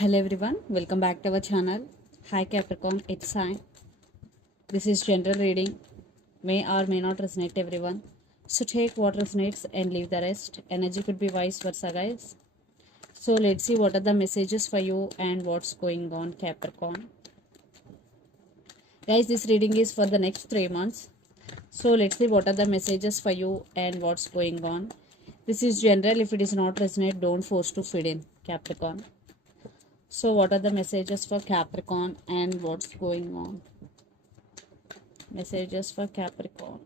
Hello everyone, welcome back to our channel. Hi Capricorn, it's Sai. This is general reading. May or may not resonate everyone. So take what resonates and leave the rest. Energy could be vice versa, guys. So let's see what are the messages for you and what's going on, Capricorn. Guys, this reading is for the next 3 months. So let's see what are the messages for you and what's going on. This is general. If it is not resonate, don't force to fit in, Capricorn. So what are the messages for Capricorn and what's going on? Messages for Capricorn.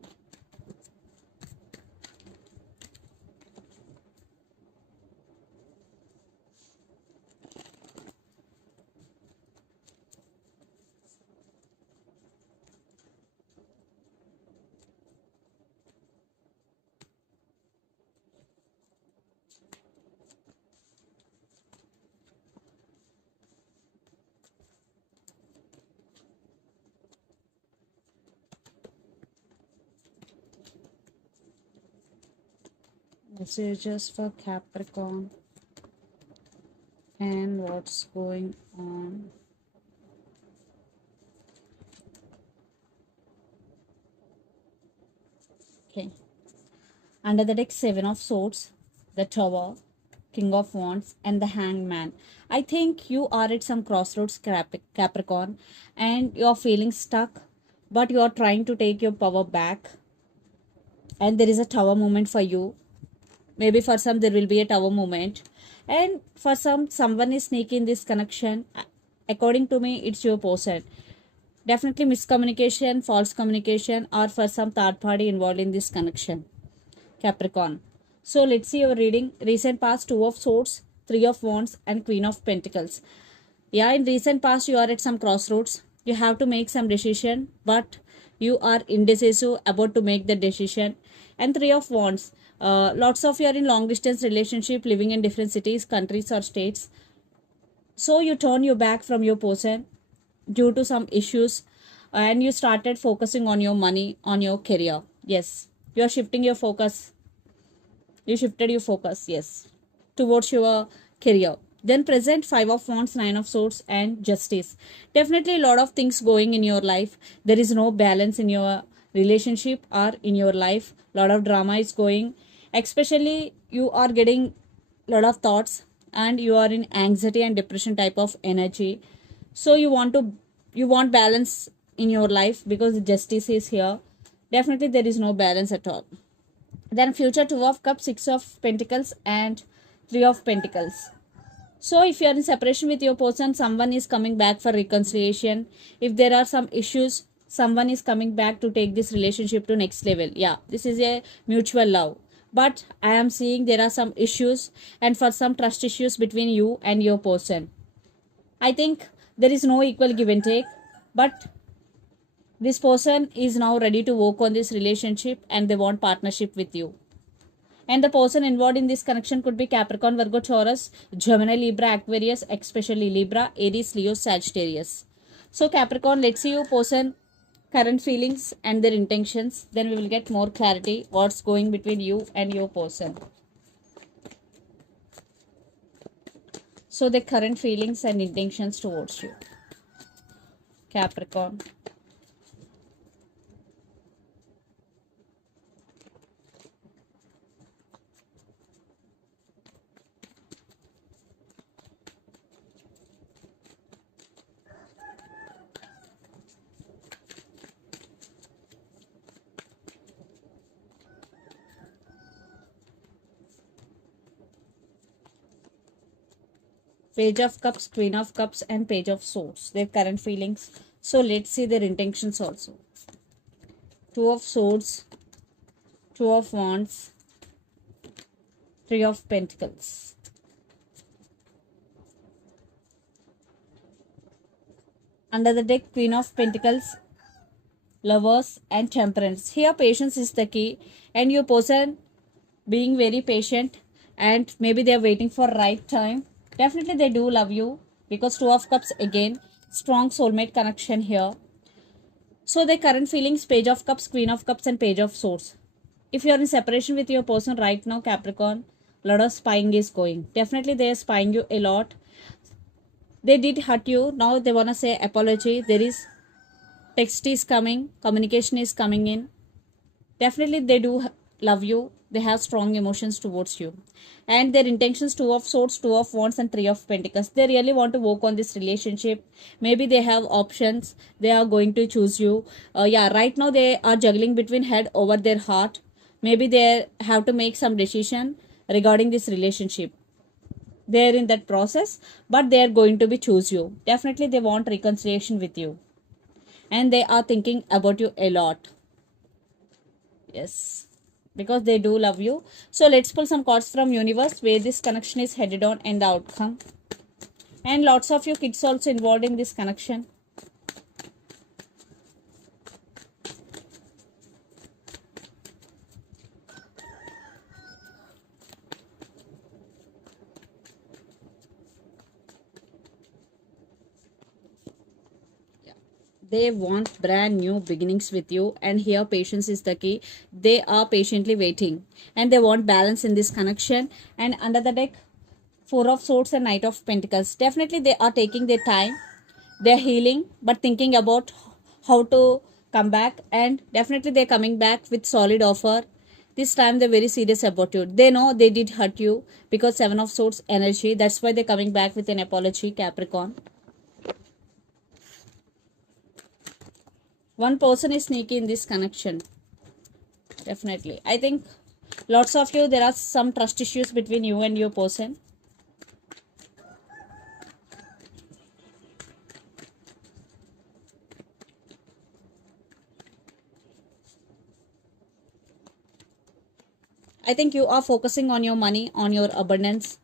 Messages for Capricorn and what's going on. Okay. Under the deck, Seven of Swords, the Tower, King of Wands, and the Hangman. I think you are at some crossroads, Capricorn, and you're feeling stuck, but you're trying to take your power back. And there is a tower moment for you. Maybe for some there will be a tower moment, and for someone is sneaking this connection. According to me, it's your person. Definitely miscommunication, false communication, or for some third party involved in this connection, Capricorn. So let's see your reading. Recent past, Two of Swords, Three of Wands, and Queen of Pentacles. Yeah, in recent past you are at some crossroads. You have to make some decision, but you are indecisive about to make the decision. And Three of Wands. Lots of you are in long distance relationship, living in different cities, countries, or states. So you turn your back from your person due to some issues, and you started focusing on your money, on your career. Yes, you are shifting your focus. You shifted your focus, yes, towards your career. Then present, Five of Wands, Nine of Swords, and Justice. Definitely a lot of things going in your life. There is no balance in your relationship or in your life. Lot of drama is going. Especially you are getting lot of thoughts, and you are in anxiety and depression type of energy. So you want balance in your life because justice is here. Definitely there is no balance at all. Then future, Two of Cups, Six of Pentacles, and Three of Pentacles. So if you are in separation with your person, someone is coming back for reconciliation. If there are some issues, someone is coming back to take this relationship to next level. Yeah, this is a mutual love. But I am seeing there are some issues, and for some trust issues between you and your person. I think there is no equal give and take, but this person is now ready to work on this relationship and they want partnership with you. And the person involved in this connection could be Capricorn, Virgo, Taurus, Gemini, Libra, Aquarius, especially Libra, Aries, Leo, Sagittarius. So Capricorn, let's see your person current feelings and their intentions. Then we will get more clarity what's going between you and your person. So the current feelings and intentions towards you, Capricorn. Page of Cups, Queen of Cups, and Page of Swords. Their current feelings. So let's see their intentions also. Two of Swords, Two of Wands, Three of Pentacles. Under the deck, Queen of Pentacles, Lovers, and Temperance. Here patience is the key, and your person being very patient, and maybe they are waiting for right time. Definitely they do love you because Two of Cups again, strong soulmate connection here. So the current feelings, Page of Cups, Queen of Cups, and Page of Swords. If you are in separation with your person right now, Capricorn, a lot of spying is going. Definitely they are spying you a lot. They did hurt you. Now they want to say apology. There is text is coming, communication is coming in. Definitely they do love you. They have strong emotions towards you. And their intentions, two of swords, two of wands, and three of pentacles. They really want to work on this relationship. Maybe they have options. They are going to choose you. Yeah, right now they are juggling between head over their heart. Maybe they have to make some decision regarding this relationship. They're in that process, but they are going to be choose you. Definitely they want reconciliation with you. And they are thinking about you a lot. Yes, because they do love you. So let's pull some cards from universe where this connection is headed on and the outcome. And lots of you kids also involved in this connection. They want brand new beginnings with you, and here patience is the key. They are patiently waiting and they want balance in this connection. And under the deck, four of swords and knight of pentacles. Definitely they are taking their time. They're healing but thinking about how to come back, and definitely they're coming back with solid offer. This time they're very serious about you. They know they did hurt you because seven of swords energy. That's why they're coming back with an apology, Capricorn. One person is sneaky in this connection. Definitely. I think lots of you, there are some trust issues between you and your person. I think you are focusing on your money, on your abundance.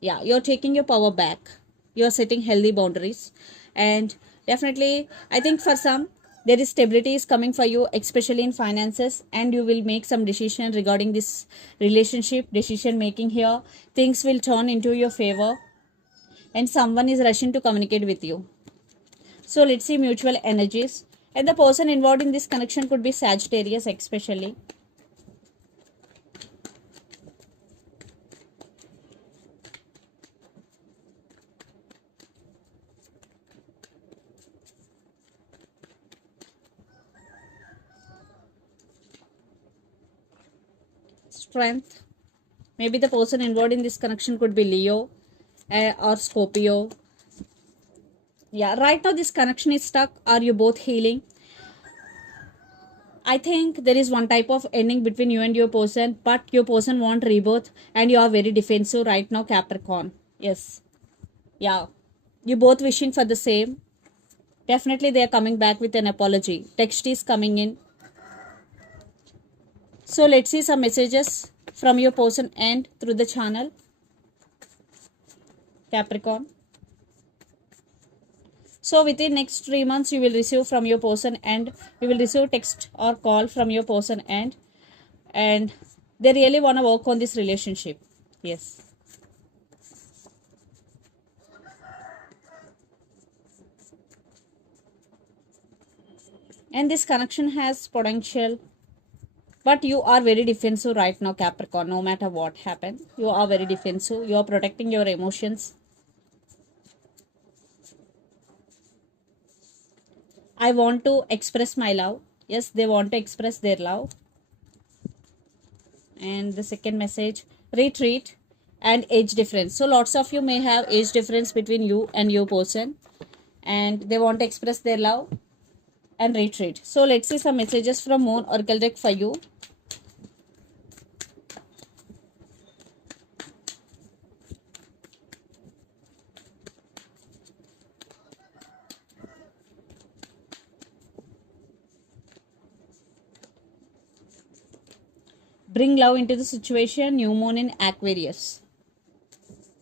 Yeah, you're taking your power back. You're setting healthy boundaries. And definitely, I think for some, there is stability is coming for you, especially in finances, and you will make some decision regarding this relationship, decision making here. Things will turn into your favor, and someone is rushing to communicate with you. So let's see mutual energies. And the person involved in this connection could be Sagittarius, especially. Strength. Maybe the person involved in this connection could be Leo or Scorpio. Yeah, right now this connection is stuck. Are you both healing? I think there is one type of ending between you and your person, but your person want rebirth and you are very defensive right now, Capricorn. Yes. Yeah. You both wishing for the same. Definitely they are coming back with an apology. Text is coming in. So let's see some messages from your person and through the channel, Capricorn. So within next 3 months, you will receive from your person and you will receive text or call from your person, and they really want to work on this relationship. Yes. And this connection has potential, but you are very defensive right now, Capricorn. No matter what happens, you are very defensive. You are protecting your emotions. I want to express my love. Yes, they want to express their love. And the second message, retreat and age difference. So lots of you may have age difference between you and your person, and they want to express their love and retreat. So let's see some messages from Moon Oracle deck for you. Bring love into the situation. New moon in Aquarius.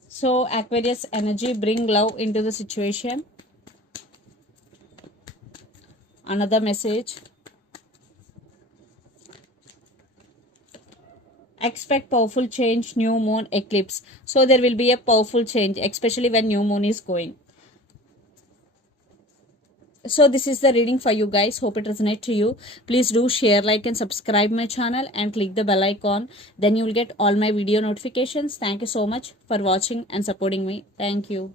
So Aquarius energy, bring love into the situation. Another message, expect powerful change, new moon eclipse. So there will be a powerful change, especially when new moon is going. So this is the reading for you guys. Hope it resonates to you. Please do share, like and subscribe my channel and click the bell icon. Then you will get all my video notifications. Thank you so much for watching and supporting me. Thank you.